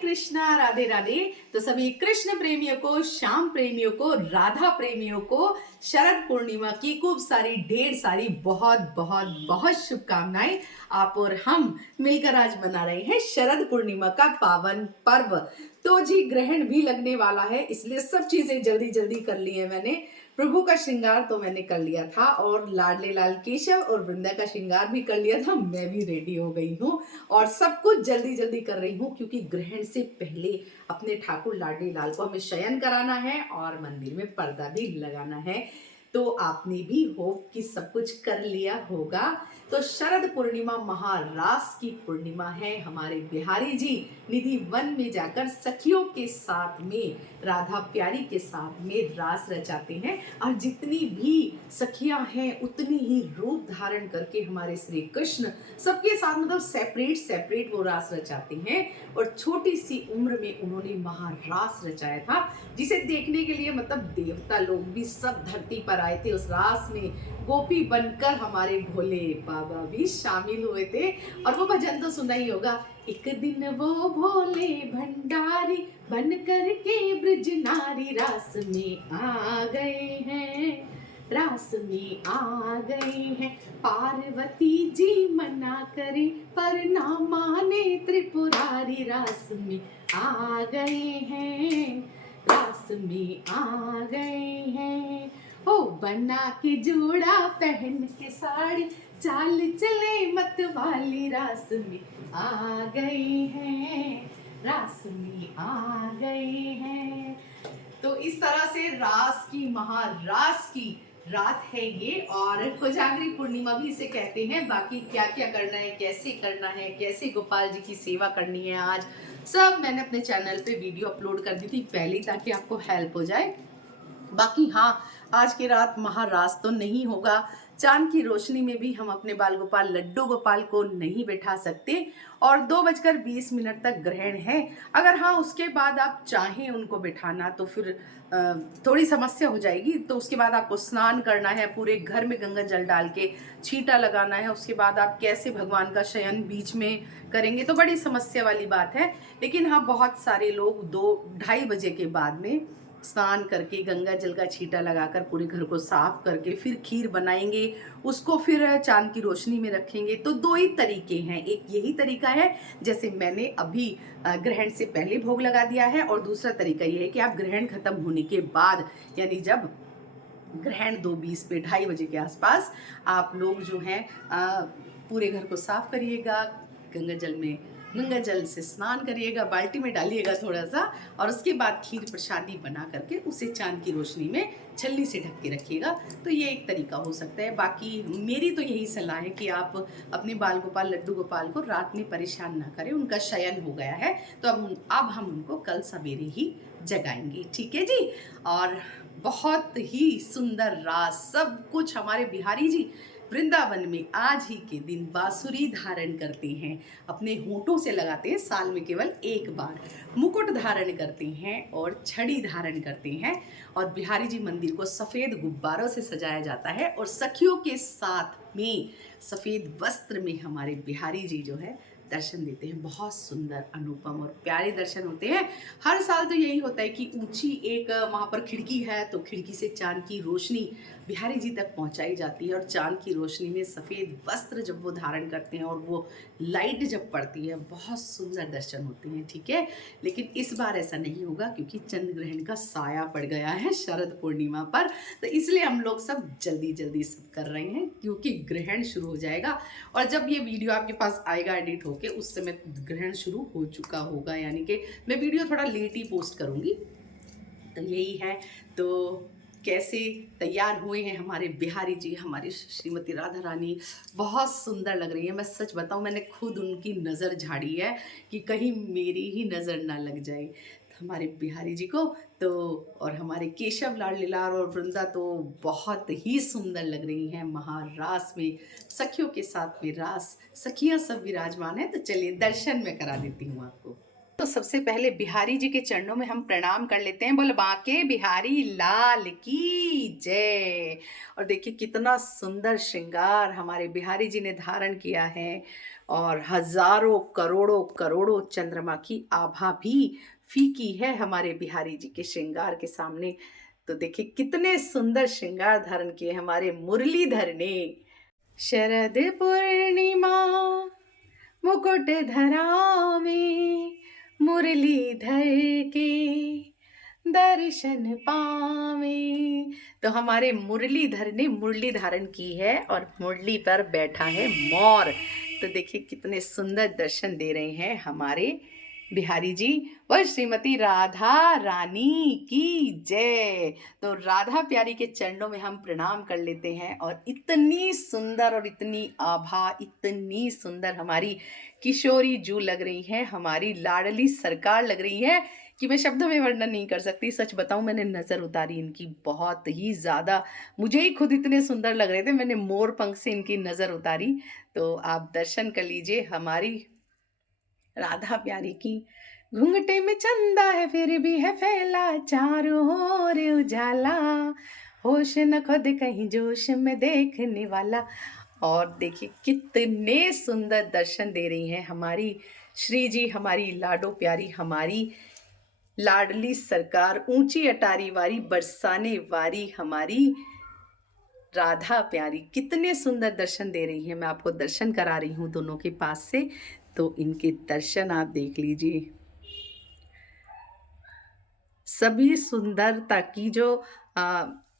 कृष्णा, राधे राधे। तो सभी कृष्ण प्रेमियों को, श्याम प्रेमियों को, राधा प्रेमियों को शरद पूर्णिमा की खूब सारी, ढेर सारी, बहुत बहुत बहुत शुभकामनाएं। आप और हम मिलकर आज मना रहे हैं शरद पूर्णिमा का पावन पर्व। तो जी ग्रहण भी लगने वाला है, इसलिए सब चीजें जल्दी जल्दी कर ली है मैंने। प्रभु का श्रृंगार तो मैंने कर लिया था और लाडले लाल केशव और वृंदा का श्रृंगार भी कर लिया था। मैं भी रेडी हो गई हूँ और सब कुछ जल्दी जल्दी कर रही हूँ, क्योंकि ग्रहण से पहले अपने ठाकुर लाडली लाल को हमें शयन कराना है और मंदिर में पर्दा भी लगाना है। तो आपने भी होप कि सब कुछ कर लिया होगा। तो शरद पूर्णिमा महारास की पूर्णिमा है। हमारे बिहारी जी निधि वन में जाकर सखियों के साथ में, राधा प्यारी के साथ में रास रचाते हैं और जितनी भी सखियां हैं उतनी ही रूप धारण करके हमारे श्री कृष्ण सबके साथ मतलब सेपरेट सेपरेट वो रास रचाते हैं। और छोटी सी उम्र में उन्होंने महारास रचाया था, जिसे देखने के लिए मतलब देवता लोग भी सब धरती पर आए थे। उस रास में गोपी बनकर हमारे भोले बाबा भी शामिल हुए थे। और वो भजन तो सुना ही होगा, एक दिन वो भोले भंडारी बन कर के ब्रज नारी रास में आ गए हैं, रास में आ गए हैं। पार्वती जी मना करे पर ना माने त्रिपुरारी, रास में आ गए हैं, रास में आ गए हैं। ओ बना के जोड़ा पहन के साड़ी, चाल चले मत वाली, रास में आ गए हैं, रास में आ गए हैं। तो इस तरह से रास की, महारास की रात है ये, और कोजागरी पूर्णिमा भी इसे कहते हैं। बाकी क्या क्या करना है, कैसे करना है, कैसे गोपाल जी की सेवा करनी है, आज सब मैंने अपने चैनल पे वीडियो अपलोड कर दी थी पहले, ताकि आपको हेल्प हो जाए। बाकी हाँ, आज की रात महारास तो नहीं होगा। चांद की रोशनी में भी हम अपने बाल गोपाल लड्डू गोपाल को नहीं बैठा सकते। और 2:20 तक ग्रहण है। अगर हाँ उसके बाद आप चाहें उनको बिठाना तो फिर थोड़ी समस्या हो जाएगी। तो उसके बाद आपको स्नान करना है, पूरे घर में गंगा जल डाल के छींटा लगाना है। उसके बाद आप कैसे भगवान का शयन बीच में करेंगे, तो बड़ी समस्या वाली बात है। लेकिन हाँ, बहुत सारे लोग 2-2:30 के बाद में स्नान करके गंगा जल का छींटा लगाकर पूरे घर को साफ करके फिर खीर बनाएंगे, उसको फिर चांद की रोशनी में रखेंगे। तो 2 ही तरीके हैं, एक यही तरीका है जैसे मैंने अभी ग्रहण से पहले भोग लगा दिया है, और दूसरा तरीका ये है कि आप ग्रहण खत्म होने के बाद, यानी जब ग्रहण 2:20 पे 2:30 के आसपास आप लोग जो हैं पूरे घर को साफ करिएगा, गंगा जल से स्नान करिएगा, बाल्टी में डालिएगा थोड़ा सा, और उसके बाद खीर प्रसादी बना करके उसे चांद की रोशनी में छल्ली से ढक के रखिएगा। तो ये एक तरीका हो सकता है। बाकी मेरी तो यही सलाह है कि आप अपने बाल गोपाल लड्डू गोपाल को रात में परेशान ना करें, उनका शयन हो गया है। तो अब हम उनको कल सवेरे ही जगाएंगे, ठीक है जी। और बहुत ही सुंदर रास, सब कुछ हमारे बिहारी जी वृंदावन में आज ही के दिन बांसुरी धारण करते हैं, अपने होंठों से लगाते हैं, साल में केवल एक बार, मुकुट धारण करते हैं और छड़ी धारण करते हैं। और बिहारी जी मंदिर को सफ़ेद गुब्बारों से सजाया जाता है, और सखियों के साथ में सफ़ेद वस्त्र में हमारे बिहारी जी जो है दर्शन देते हैं। बहुत सुंदर, अनुपम और प्यारे दर्शन होते हैं। हर साल तो यही होता है कि ऊंची एक वहाँ पर खिड़की है, तो खिड़की से चांद की रोशनी बिहारी जी तक पहुंचाई जाती है, और चांद की रोशनी में सफ़ेद वस्त्र जब वो धारण करते हैं और वो लाइट जब पड़ती है, बहुत सुंदर दर्शन होते हैं, ठीक है। लेकिन इस बार ऐसा नहीं होगा, क्योंकि चंद्र ग्रहण का साया पड़ गया है शरद पूर्णिमा पर। तो इसलिए हम लोग सब जल्दी जल्दी सब कर रहे हैं, क्योंकि ग्रहण शुरू हो जाएगा। और जब ये वीडियो आपके पास आएगा एडिट होके, उस समय ग्रहण शुरू हो चुका होगा, यानी कि मैं वीडियो थोड़ा लेट ही पोस्ट करूँगी। तो यही है। तो कैसे तैयार हुए हैं हमारे बिहारी जी, हमारी श्रीमती राधा रानी बहुत सुंदर लग रही है। मैं सच बताऊं, मैंने खुद उनकी नज़र झाड़ी है कि कहीं मेरी ही नज़र ना लग जाए। तो हमारे बिहारी जी को तो, और हमारे केशव लाल लीलार और वृंदा तो बहुत ही सुंदर लग रही हैं महारास में, सखियों के साथ में रास, सखियां सब विराजमान है। तो चलिए दर्शन में करा देती हूँ आपको। तो सबसे पहले बिहारी जी के चरणों में हम प्रणाम कर लेते हैं। बोल बांके बिहारी लाल की जय। और देखिए कितना सुंदर श्रृंगार हमारे बिहारी जी ने धारण किया है। और हजारों करोड़ों करोड़ों चंद्रमा की आभा भी फीकी है हमारे बिहारी जी के श्रृंगार के सामने। तो देखिए कितने सुंदर श्रृंगार धारण किए हमारे मुरलीधर ने। शरद पूर्णिमा मुकुट धरा में मुरलीधर के दर्शन पावे। तो हमारे मुरलीधर ने मुरली धारण की है और मुरली पर बैठा है मोर। तो देखिए कितने सुंदर दर्शन दे रहे हैं हमारे बिहारी जी। और श्रीमती राधा रानी की जय। तो राधा प्यारी के चरणों में हम प्रणाम कर लेते हैं। और इतनी सुंदर और इतनी आभा, इतनी सुंदर हमारी किशोरी जू लग रही है, हमारी लाडली सरकार लग रही है कि मैं शब्दों में वर्णन नहीं कर सकती। सच बताऊं, मैंने नज़र उतारी इनकी बहुत ही ज़्यादा, मुझे ही खुद इतने सुंदर लग रहे थे, मैंने मोर पंख से इनकी नज़र उतारी। तो आप दर्शन कर लीजिए हमारी राधा प्यारी की। घूंघटे में चंदा है फिर भी है फैला चारों ओर उजाला, होश न खुद कहीं जोश में देखने वाला। और देखिए कितने सुंदर दर्शन दे रही हैं हमारी श्री जी, हमारी लाडो प्यारी, हमारी लाडली सरकार, ऊंची अटारी वारी बरसाने वारी हमारी राधा प्यारी। कितने सुंदर दर्शन दे रही है। मैं आपको दर्शन करा रही हूँ दोनों के पास से, तो इनके दर्शन आप देख लीजिए। सभी सुंदरता की जो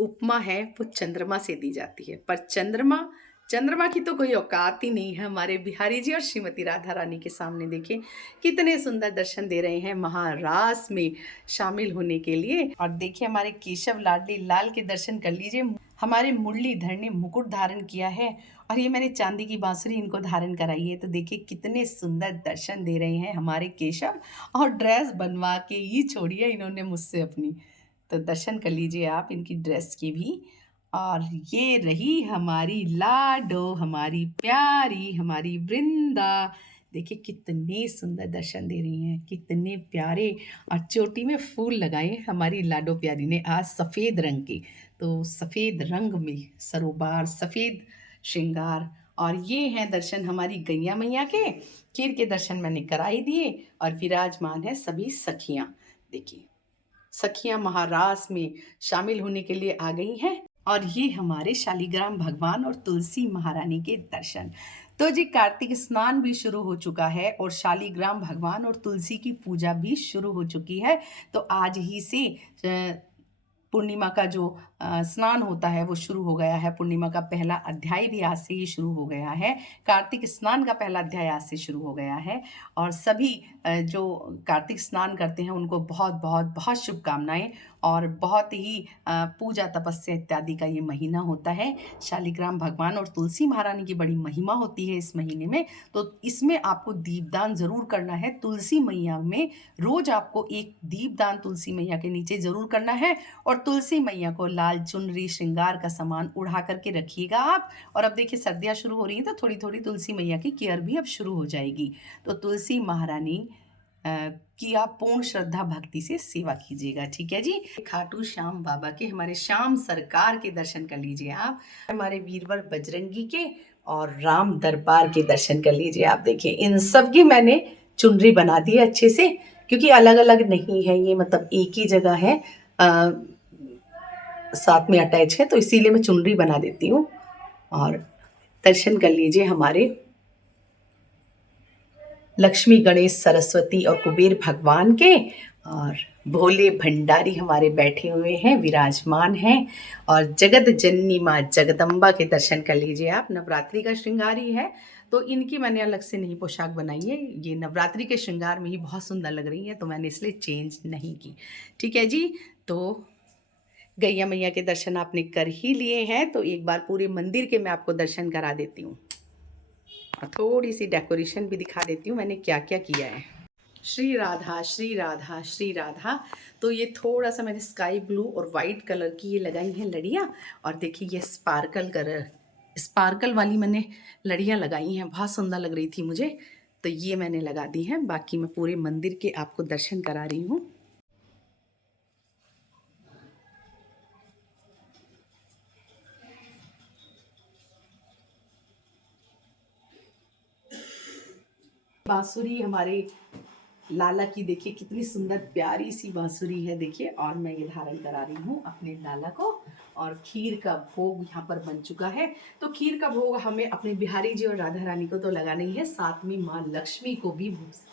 उपमा है वो चंद्रमा से दी जाती है, पर चंद्रमा चंद्रमा की तो कोई औकात ही नहीं है हमारे बिहारी जी और श्रीमती राधा रानी के सामने। देखिए कितने सुंदर दर्शन दे रहे हैं महारास में शामिल होने के लिए। और देखिए हमारे केशव लाडली लाल के दर्शन कर लीजिए। हमारे मुरलीधर ने मुकुट धारण किया है और ये मैंने चांदी की बांसुरी इनको धारण कराई है। तो देखिए कितने सुंदर दर्शन दे रहे हैं हमारे केशव। और ड्रेस बनवा के ही छोड़िए इन्होंने मुझसे अपनी। तो दर्शन कर लीजिए आप इनकी ड्रेस की भी। और ये रही हमारी लाडो, हमारी प्यारी, हमारी वृंदा। देखिए कितने सुंदर दर्शन दे रही हैं, कितने प्यारे। और चोटी में फूल लगाए हमारी लाडो प्यारी ने आज सफ़ेद रंग के। तो सफ़ेद रंग में सरोबार, सफ़ेद श्रृंगार। और ये हैं दर्शन हमारी गैया मैया के। खीर के दर्शन मैंने कराई दिए और विराजमान है सभी सखियाँ। देखिए सखियाँ महारास में शामिल होने के लिए आ गई हैं। और ये हमारे शालिग्राम भगवान और तुलसी महारानी के दर्शन। तो जी कार्तिक स्नान भी शुरू हो चुका है और शालिग्राम भगवान और तुलसी की पूजा भी शुरू हो चुकी है। तो आज ही से पूर्णिमा का जो स्नान होता है वो शुरू हो गया है। पूर्णिमा का पहला अध्याय भी आज से ही शुरू हो गया है। कार्तिक स्नान का पहला अध्याय आज से शुरू हो गया है। और सभी जो कार्तिक स्नान करते हैं उनको बहुत बहुत बहुत शुभकामनाएं। और बहुत ही पूजा तपस्या इत्यादि का ये महीना होता है। शालिग्राम भगवान और तुलसी महारानी की बड़ी महिमा होती है इस महीने में। तो इसमें आपको दीपदान ज़रूर करना है तुलसी मैया में। रोज़ आपको एक दीपदान तुलसी मैया के नीचे ज़रूर करना है। और तुलसी मैया को लाल चुनरी श्रृंगार का सामान उड़ा करके रखिएगा आप। और अब देखिए सर्दियाँ शुरू हो रही हैं तो थोड़ी थोड़ी तुलसी मैया की केयर भी अब शुरू हो जाएगी। तो तुलसी महारानी की आप पूर्ण श्रद्धा भक्ति से सेवा कीजिएगा। ठीक है जी। खाटू श्याम बाबा के, हमारे श्याम सरकार के दर्शन कर लीजिए आप। हमारे वीरवर बजरंगी के और राम दरबार के दर्शन कर लीजिए आप। देखिए इन सब की मैंने चुनरी बना दी है अच्छे से, क्योंकि अलग अलग नहीं है ये, मतलब एक ही जगह है, साथ में अटैच है, तो इसीलिए मैं चुनरी बना देती हूँ। और दर्शन कर लीजिए हमारे लक्ष्मी गणेश सरस्वती और कुबेर भगवान के। और भोले भंडारी हमारे बैठे हुए हैं, विराजमान हैं। और जगत जननी माँ जगदम्बा के दर्शन कर लीजिए आप। नवरात्रि का श्रृंगार ही है तो इनकी मैंने अलग से नहीं पोशाक बनाई है, ये नवरात्रि के श्रृंगार में ही बहुत सुंदर लग रही हैं, तो मैंने इसलिए चेंज नहीं की। ठीक है जी। तो गैया मैया के दर्शन आपने कर ही लिए हैं, तो एक बार पूरे मंदिर के मैं आपको दर्शन करा देती हूँ और थोड़ी सी डेकोरेशन भी दिखा देती हूँ मैंने क्या क्या किया है। श्री राधा श्री राधा श्री राधा। तो ये थोड़ा सा मैंने स्काई ब्लू और वाइट कलर की ये लगाई हैं लड़ियाँ। और देखिए ये स्पार्कल वाली मैंने लड़ियाँ लगाई हैं, बहुत सुंदर लग रही थी मुझे, तो ये मैंने लगा दी हैं। बाकी मैं पूरे मंदिर के आपको दर्शन करा रही हूँ। बांसुरी हमारे लाला की देखिए कितनी सुंदर प्यारी सी बांसुरी है देखिए, और मैं ये धारण करा रही हूँ अपने लाला को। और खीर का भोग यहाँ पर बन चुका है। तो खीर का भोग हमें अपने बिहारी जी और राधा रानी को तो लगाना ही है, साथ में माँ लक्ष्मी को भी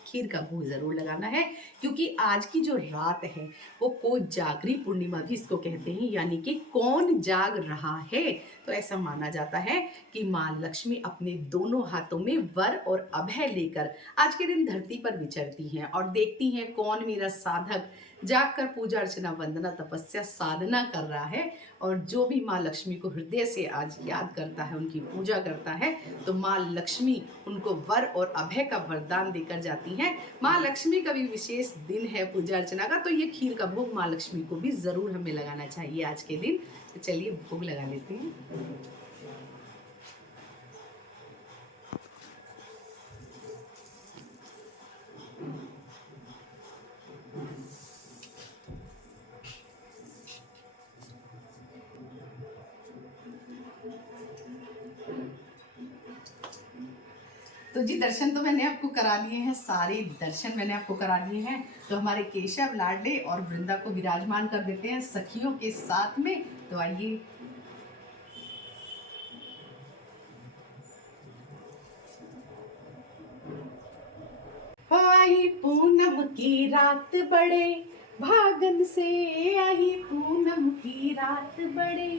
खीर का भोग जरूर लगाना है, क्योंकि आज की जो रात है वो कोजागरी पूर्णिमा भी इसको कहते हैं, यानी कि कौन जाग रहा है। तो ऐसा माना जाता है कि माँ लक्ष्मी अपने दोनों हाथों में वर और अभय लेकर आज के दिन धरती पर विचरती हैं और देखती हैं कौन मेरा साधक जागकर पूजा अर्चना वंदना तपस्या साधना कर रहा है। और जो भी माँ लक्ष्मी को हृदय से आज याद करता है, उनकी पूजा करता है, तो माँ लक्ष्मी उनको वर और अभय का वरदान देकर जाती हैं। माँ लक्ष्मी का भी विशेष दिन है पूजा अर्चना का, तो ये खीर का भोग माँ लक्ष्मी को भी ज़रूर हमें लगाना चाहिए आज के दिन। तो चलिए भोग लगा लेते हैं। तो जी दर्शन तो मैंने आपको करा लिए हैं, सारे दर्शन मैंने आपको करा लिए हैं। तो हमारे केशव लाडले और वृंदा को विराजमान कर देते हैं सखियों के साथ में। तो आइए। आई पूनम की रात बड़े भागन से, आई पूनम की रात बड़े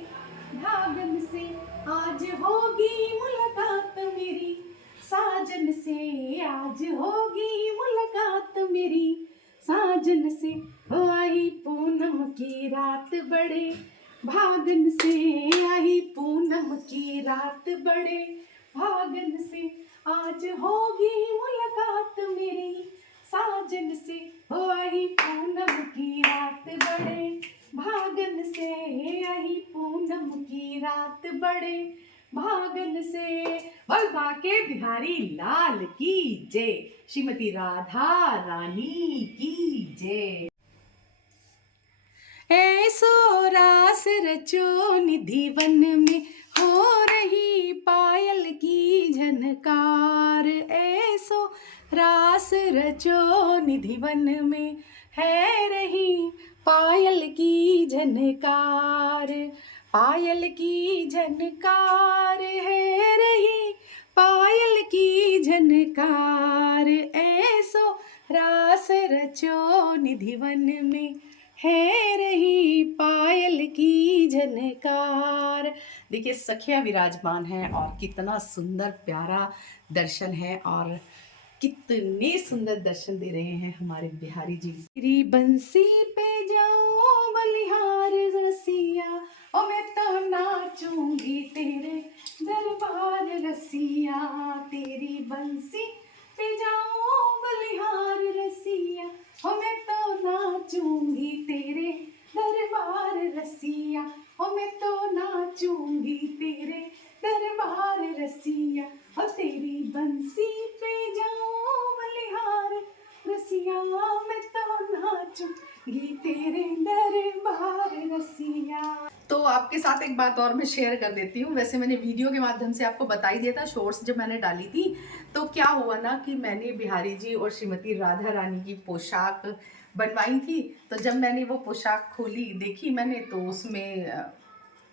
भागन से, आज होगी मुलाकात मेरी साजन से, आज होगी मुलाकात मेरी साजन से। आई पूनम की रात बड़े भागन से, आई पूनम की रात बड़े भागन से, आज होगी मुलाकात मेरी साजन से। आई पूनम की रात बड़े भागन से, आई पूनम की रात बड़े भागन से। बलबा के बिहारी लाल की जय, श्रीमती राधा रानी की जय। ऐसो रास रचो निधि वन में, हो रही पायल की झनकार। ऐसो रास रचो निधि वन में, है रही पायल की झनकार। पायल की झनकार है रही, पायल की झनकार। ऐसो रास रचो निधि वन में, है रही पायल की झनकार। देखिए सखिया विराजमान है और कितना सुंदर प्यारा दर्शन है, और कितने सुंदर दर्शन दे रहे हैं हमारे बिहारी जी। तेरी बंसी पे जाऊं बलिहार रसिया, ओ मैं तो नाचूंगी तेरे दरबार रसिया। तेरी बंसी पे जाऊं बलिहार रसिया, ओ मैं तो नाचूंगी तेरे दरबार रसिया। ओ मैं तो नाचूंगी तेरे दरबार रसिया। और तेरी बंसी पे जाऊं बलिहार रसिया, मैं तो नाचूंगी तेरे दरबार रसिया। तो आपके साथ एक बात और मैं शेयर कर देती हूँ। वैसे मैंने वीडियो के माध्यम से आपको बता ही दिया था, शॉर्ट्स जब मैंने डाली थी तो क्या हुआ ना कि मैंने बिहारी जी और श्रीमती राधा रानी की पोशाक बनवाई थी। तो जब मैंने वो पोशाक खोली देखी मैंने, तो उसमें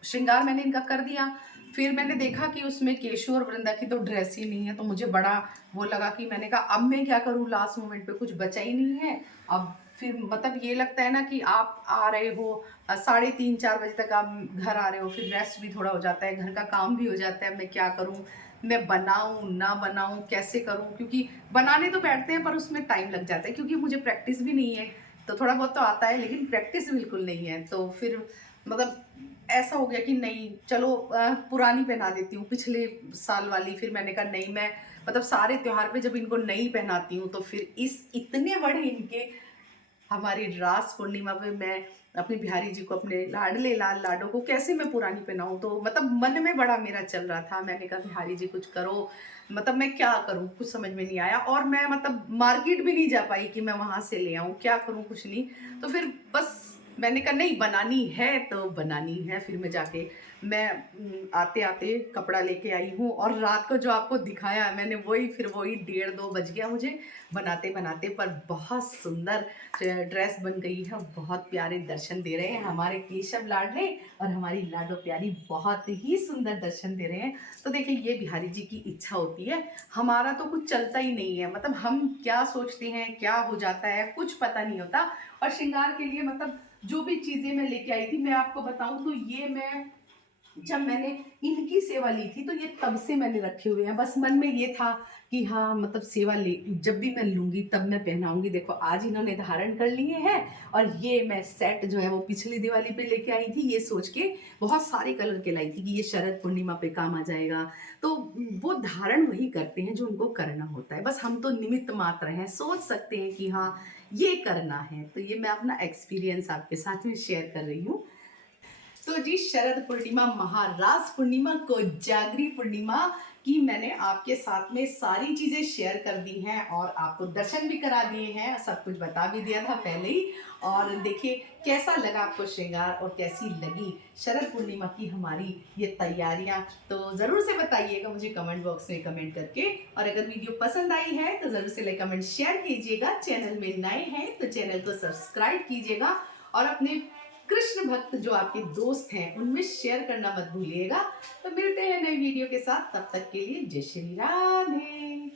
श्रृंगार मैंने इनका कर दिया। फिर मैंने देखा कि उसमें केशव और वृंदा की तो ड्रेस ही नहीं है, तो मुझे बड़ा वो लगा कि मैंने कहा अब मैं क्या करूँ, लास्ट मोमेंट पे कुछ बचा ही नहीं है। अब फिर मतलब ये लगता है ना कि आप आ रहे हो 3:30-4 बजे तक आप घर आ रहे हो, फिर रेस्ट भी थोड़ा हो जाता है, घर का काम भी हो जाता है। मैं क्या करूँ, मैं बनाऊँ ना बनाऊँ, कैसे करूँ, क्योंकि बनाने तो बैठते हैं पर उसमें टाइम लग जाता है, क्योंकि मुझे प्रैक्टिस भी नहीं है। तो थोड़ा बहुत तो आता है लेकिन प्रैक्टिस बिल्कुल नहीं है। तो फिर मतलब ऐसा हो गया कि नहीं चलो पुरानी पहना देती हूँ, पिछले साल वाली। फिर मैंने कहा नहीं, मैं मतलब सारे त्योहार पे जब इनको नहीं पहनाती हूँ तो फिर इस इतने बड़े इनके हमारी रास पूर्णिमा पे मैं अपने बिहारी जी को, अपने लाडले लाल लाडो को कैसे मैं पुरानी पहनाऊँ। तो मतलब मन में बड़ा मेरा चल रहा था। मैंने कहा बिहारी जी कुछ करो, मतलब मैं क्या करूँ, कुछ समझ में नहीं आया। और मैं मतलब मार्केट भी नहीं जा पाई कि मैं वहाँ से ले आऊँ, क्या करूँ कुछ नहीं। तो फिर बस मैंने कहा नहीं बनानी है तो बनानी है। फिर मैं जाके मैं आते आते कपड़ा लेके आई हूँ और रात को जो आपको दिखाया है मैंने वही 1:30-2 बज गया मुझे बनाते बनाते। पर बहुत सुंदर ड्रेस बन गई है, बहुत प्यारे दर्शन दे रहे हैं हमारे केशव लाडले और हमारी लाडो प्यारी, बहुत ही सुंदर दर्शन दे रहे हैं। तो देखिए ये बिहारी जी की इच्छा होती है, हमारा तो कुछ चलता ही नहीं है, मतलब हम क्या सोचते हैं क्या हो जाता है कुछ पता नहीं होता। और श्रृंगार के लिए मतलब जो भी चीज़ें मैं लेके आई थी, मैं आपको बताऊं तो ये मैं जब मैंने इनकी सेवा ली थी तो ये तब से मैंने रखे हुए हैं। बस मन में ये था कि हाँ मतलब सेवा ले, जब भी मैं लूँगी तब मैं पहनाऊंगी। देखो आज इन्होंने धारण कर लिए हैं और ये मैं सेट जो है वो पिछली दिवाली पे लेके आई थी, ये सोच के बहुत सारे कलर के लाई थी कि ये शरद पूर्णिमा पे काम आ जाएगा। तो वो धारण वही करते हैं जो उनको करना होता है, बस हम तो निमित्त मात्र हैं, सोच सकते हैं कि हाँ ये करना है। तो ये मैं अपना एक्सपीरियंस आपके साथ में शेयर कर रही हूँ। तो जी शरद पूर्णिमा, महाराज पूर्णिमा, कोजागरी पूर्णिमा की मैंने आपके साथ में सारी चीज़ें शेयर कर दी हैं और आपको दर्शन भी करा दिए हैं, सब कुछ बता भी दिया था पहले ही। और देखिए कैसा लगा आपको श्रृंगार और कैसी लगी शरद पूर्णिमा की हमारी ये तैयारियां, तो ज़रूर से बताइएगा मुझे कमेंट बॉक्स में कमेंट करके। और अगर वीडियो पसंद आई है तो ज़रूर से लाइक कमेंट शेयर कीजिएगा, चैनल में नए हैं तो चैनल को सब्सक्राइब कीजिएगा और अपने कृष्ण भक्त जो आपके दोस्त हैं उनमें शेयर करना मत भूलिएगा। तो मिलते हैं नई वीडियो के साथ, तब तक के लिए जय श्री राधे।